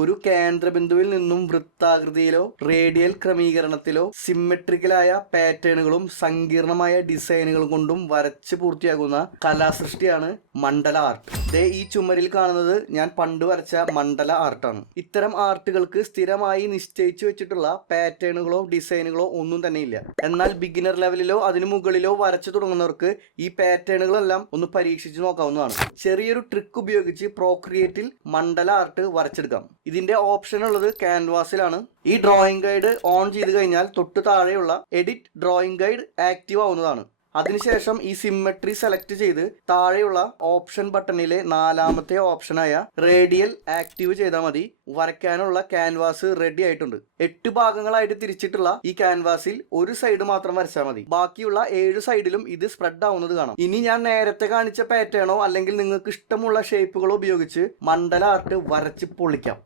ഒരു കേന്ദ്രബിന്ദുവിൽ നിന്നും വൃത്താകൃതിയിലോ റേഡിയൽ ക്രമീകരണത്തിലോ സിമ്മെട്രിക്കലായ പാറ്റേണുകളും സങ്കീർണമായ ഡിസൈനുകളും കൊണ്ടും വരച്ച് പൂർത്തിയാകുന്ന കലാസൃഷ്ടിയാണ് മണ്ഡല ആർട്ട്. ഈ ചുമരിൽ കാണുന്നത് ഞാൻ പണ്ട് വരച്ച മണ്ഡല ആർട്ടാണ്. ഇത്തരം ആർട്ടുകൾക്ക് സ്ഥിരമായി നിശ്ചയിച്ചു വെച്ചിട്ടുള്ള പാറ്റേണുകളോ ഡിസൈനുകളോ ഒന്നും തന്നെ ഇല്ല. എന്നാൽ ബിഗിനർ ലെവലിലോ അതിനു മുകളിലോ വരച്ചു തുടങ്ങുന്നവർക്ക് ഈ പാറ്റേണുകളെല്ലാം ഒന്ന് പരീക്ഷിച്ച് നോക്കാവുന്നതാണ്. ചെറിയൊരു ട്രിക്ക് ഉപയോഗിച്ച് പ്രോക്രിയേറ്റിൽ മണ്ഡല ആർട്ട് വരച്ചെടുക്കാം. ഇതിന്റെ ഓപ്ഷൻ ഉള്ളത് ക്യാൻവാസിലാണ്. ഈ ഡ്രോയിങ് ഗൈഡ് ഓൺ ചെയ്ത് കഴിഞ്ഞാൽ തൊട്ട് താഴെയുള്ള എഡിറ്റ് ഡ്രോയിങ് ഗൈഡ് ആക്റ്റീവ് ആവുന്നതാണ്. അതിനുശേഷം ഈ സിമ്മെട്രി സെലക്ട് ചെയ്ത് താഴെയുള്ള ഓപ്ഷൻ ബട്ടണിലെ 4ാമത്തെ ഓപ്ഷനായ റേഡിയൽ ആക്റ്റീവ് ചെയ്താൽ മതി. വരയ്ക്കാനുള്ള ക്യാൻവാസ് റെഡി ആയിട്ടുണ്ട്. 8 ഭാഗങ്ങളായിട്ട് തിരിച്ചിട്ടുള്ള ഈ ക്യാൻവാസിൽ ഒരു സൈഡ് മാത്രം വരച്ചാൽ മതി. ബാക്കിയുള്ള 7 സൈഡിലും ഇത് സ്പ്രെഡ് ആവുന്നത് കാണാം. ഇനി ഞാൻ നേരത്തെ കാണിച്ച പാറ്റേണോ അല്ലെങ്കിൽ നിങ്ങൾക്ക് ഇഷ്ടമുള്ള ഷേപ്പുകളോ ഉപയോഗിച്ച് മണ്ഡല ആർട്ട് വരച്ച് പൊളിക്കാം.